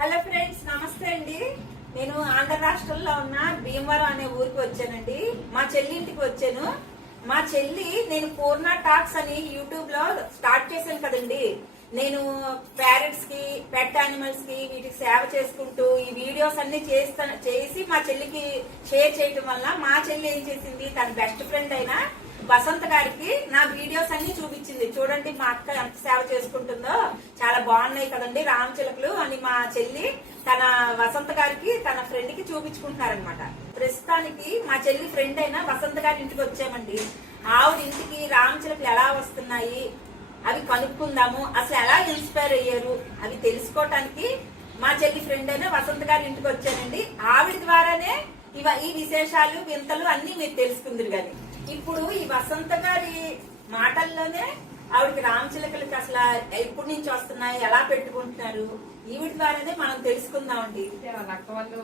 Hello friends, నమస్తే అండి. నేను ఆంధ్ర రాష్ట్రంలో ఉన్న భీమవరం అనే ఊరికి వచ్చానండి. మా చెల్లి ఇంటికి వచ్చాను. మా చెల్లి నేను పూర్ణ టాక్స్ అని యూట్యూబ్ లో స్టార్ట్ చేశాను కదండి. నేను ప్యారెట్స్ కి, పెట్ యానిమల్స్ కి వీటికి సేవ చేసుకుంటూ ఈ వీడియోస్ అన్ని చేసి మా చెల్లికి షేర్ చేయటం వల్ల మా చెల్లి ఏం చేసింది, తన బెస్ట్ ఫ్రెండ్ అయిన వసంత గారికి నా వీడియోస్ అన్ని చూపించింది. చూడండి మా అక్క ఎంత సేవ చేసుకుంటుందో, చాలా బాగున్నాయి కదండి రామచిలకలు అని మా చెల్లి తన వసంత గారికి తన ఫ్రెండ్ కి చూపించుకుంటున్నారనమాట. ప్రస్తుతానికి మా చెల్లి ఫ్రెండ్ అయిన వసంత గారి ఇంటికి వచ్చామండి. ఆవిడ ఇంటికి రామచిలకలు ఎలా వస్తున్నాయి అవి కనుక్కుందాము, అసలు ఎలా ఇన్స్పైర్ అయ్యారు అవి తెలుసుకోవటానికి మా చెల్లి ఫ్రెండ్ అయిన వసంత గారి ఇంటికి వచ్చానండి. ఆవిడ ద్వారానే ఈ విశేషాలు వింతలు అన్ని మీరు తెలుసుకుందరు. కానీ ఇప్పుడు ఈ వసంత గారి మాటల్లోనే ఆవిడకి రామచిలకలకి అసలు ఎప్పటి నుంచి వస్తున్నాయి, ఎలా పెట్టుకుంటున్నారు, ఈవిడ ద్వారానే మనం తెలుసుకుందామండి. వాళ్ళ అక్క వాళ్ళు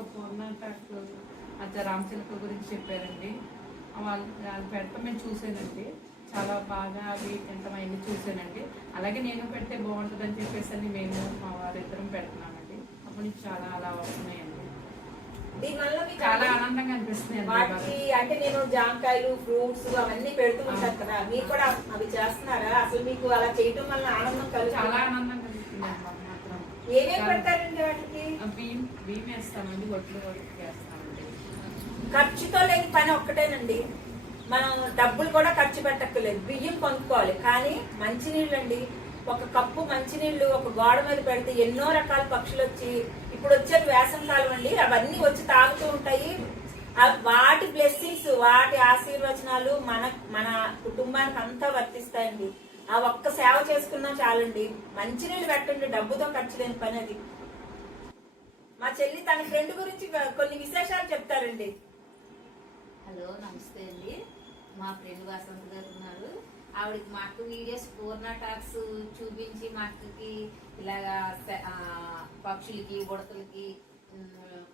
రామచిలక గురించి చెప్పారండి. వాళ్ళు పెట్టడం మేము చూసానండి. చాలా బాగా అవి ఎంతమైంది చూసానండి. అలాగే నేను పెడితే బాగుంటుందని చెప్పేసి అని మేము మా వారిద్దరం పెడుతున్నామండి. అప్పటి నుంచి చాలా అలా వస్తున్నాయండి. దీనివల్ల చాలా ఆనందంగా అనిపిస్తుంది. వాటికి అంటే నేను జామకాయలు, ఫ్రూట్స్ అవన్నీ పెడుతూ ఉంటాను కదా, మీరు కూడా అవి చేస్తున్నారా? అసలు మీకు అలా చేయటం వల్ల ఆనందం కలుగుతుంది? చాలా ఆనందం కలుగుతుంది మాత్రం. ఏమేమి పెడతారండి వాటికి? బియ్యం వేస్తామండి, ఒడ్లు వేస్తామండి. ఖర్చుతో లేని పని ఒక్కటేనండి. మనం డబ్బులు కూడా ఖర్చు పెట్టక్కర్లేదు, బియ్యం కొనుక్కోవాలి. కానీ మంచినీళ్ళు అండి, ఒక కప్పు మంచినీళ్లు ఒక గోడ మీద పెడితే ఎన్నో రకాల పక్షులు వచ్చి, ఇప్పుడు వచ్చేది వేసవి కాలం అండి, అవన్నీ వచ్చి తాగుతూ ఉంటాయి. వాటి బ్లెస్సింగ్స్, వాటి ఆశీర్వచనాలు మన కుటుంబానికి అంతా వర్తిస్తాయండి. ఆ ఒక్క సేవ చేసుకున్నా చాలండి. మంచినీళ్ళు పెట్టండి, డబ్బుతో ఖర్చు లేని పని అది. మా చెల్లి తన ఫ్రెండ్ గురించి కొన్ని విశేషాలు చెప్తారండి. హలో, నమస్తే అండి. మా ఫ్రెండ్ వసంత్ గారు ఉన్నారు. ఆవిడకి మా అక్క వీడియోస్ పూర్ణ టాక్స్ చూపించి మా అక్కకి ఇలాగా పక్షులకి, ఉడతలకి,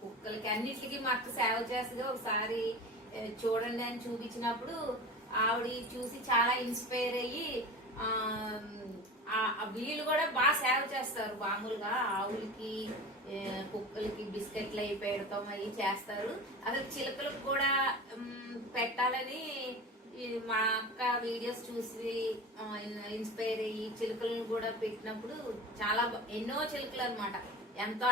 కుక్కలకి అన్నిటికి మా అక్క సేవ చేస్తగా ఒకసారి చూడండి అని చూపించినప్పుడు ఆవిడ చూసి చాలా ఇన్స్పైర్ అయ్యి వీళ్ళు కూడా బాగా సేవ చేస్తారు. మామూలుగా ఆవులకి, కుక్కలకి బిస్కెట్లు అవి పెడతాం, అవి చేస్తారు. అసలు చిలకలకు కూడా పెట్టాలని మా అక్క వీడియోస్ చూసి ఇన్స్పైర్ అయ్యి చిలుకలను కూడా పెట్టినప్పుడు చాలా ఎన్నో చిలుకలు అనమాట. ఎంతో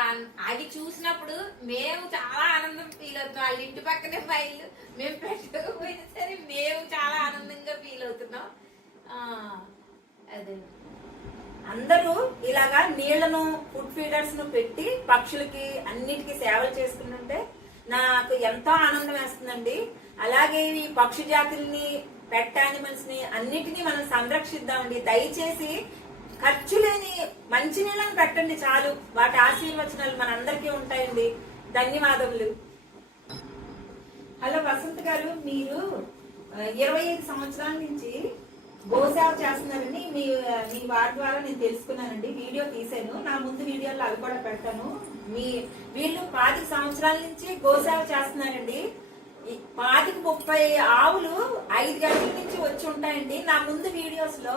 అవి చూసినప్పుడు మేము చాలా ఆనందం ఫీల్ అవుతున్నాం. వాళ్ళ ఇంటి పక్కనే ఫైళ్ళు మేము పెట్టకపోయినా సరే మేము చాలా ఆనందంగా ఫీల్ అవుతున్నాం. అదే అందరూ ఇలాగా నీళ్లను, ఫుడ్ ఫీడర్స్ ను పెట్టి పక్షులకి అన్నిటికీ సేవలు చేసుకుంటుంటే నాకు ఎంతో ఆనందం వేస్తుందండి. అలాగే ఈ పక్షి జాతుల్ని, పెట్ యానిమల్స్ ని అన్నిటినీ మనం సంరక్షిద్దామండి. దయచేసి ఖర్చు లేని మంచి నీళ్ళని పెట్టండి చాలు, వాటి ఆశీర్వచనాలు మనందరికీ ఉంటాయండి. ధన్యవాదములు. హలో వసంత్ గారు, మీరు 25 సంవత్సరాల నుంచి గోసేవ చేస్తున్నారని మీ వారి ద్వారా నేను తెలుసుకున్నానండి. వీడియో తీసాను, నా ముందు వీడియోలో అవి కూడా పెడతాను. వీళ్ళు 25 సంవత్సరాల నుంచి గోసేవ చేస్తున్నారండి. 25-30 ఆవులు 5 గంటల నుంచి వచ్చి ఉంటాయండి. నా ముందు వీడియోస్ లో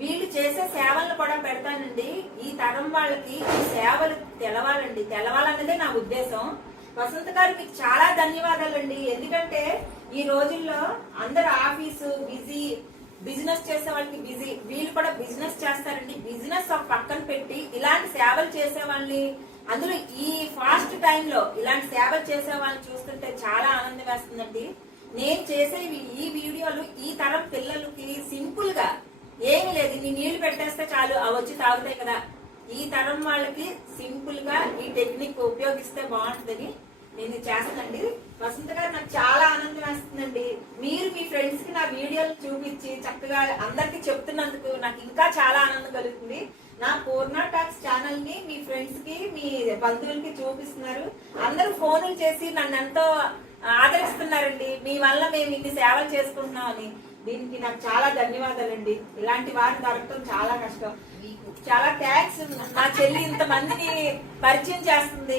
వీళ్ళు చేసే సేవలను కూడా పెడతానండి. ఈ తరం వాళ్ళకి ఈ సేవలు తెలవాలన్నదే నా ఉద్దేశం. వసంత గారు, మీకు చాలా ధన్యవాదాలండి. ఎందుకంటే ఈ రోజుల్లో అందరు ఆఫీసు బిజీ, బిజినెస్ చేసే వాళ్ళకి బిజీ, వీళ్ళు కూడా బిజినెస్ చేస్తారండి. బిజినెస్ ఒక పక్కన పెట్టి ఇలాంటి సేవలు చేసే వాళ్ళని, అందులో ఈ ఫాస్ట్ టైంలో ఇలాంటి సేవలు చేసే వాళ్ళని చూస్తుంటే చాలా ఆనందం వేస్తుందండి. నేను చేసే ఈ వీడియోలు ఈ తరం పిల్లలకి సింపుల్ గా ఏమి లేదు, నీ నీళ్లు పెట్టేస్తే చాలు అవి వచ్చి తాగుతాయి కదా. ఈ తరం వాళ్ళకి సింపుల్ గా ఈ టెక్నిక్ ఉపయోగిస్తే బాగుంటుందని నేను చేస్తానండి. వసంత గారు, నాకు చాలా ఆనందం వేస్తుందండి. మీరు మీ ఫ్రెండ్స్ కి నా వీడియోలు చూపించి చక్కగా అందరికి చెప్తున్నందుకు నాకు ఇంకా చాలా ఆనందం కలుగుతుంది. నా పూర్ణ టాక్స్ ఛానల్ ని మీ ఫ్రెండ్స్ కి, మీ బంధువులకి చూపిస్తున్నారు. అందరూ ఫోన్లు చేసి నన్ను ఎంతో ఆదరిస్తున్నారండి. మీ వల్ల మేము ఇన్ని సేవలు చేసుకుంటున్నామని. దీనికి నాకు చాలా ధన్యవాదాలండి. ఇలాంటి వారు దొరకడం చాలా కష్టం. మీకు చాలా థ్యాంక్స్. మా చెల్లి ఇంతమందిని పరిచయం చేస్తుంది.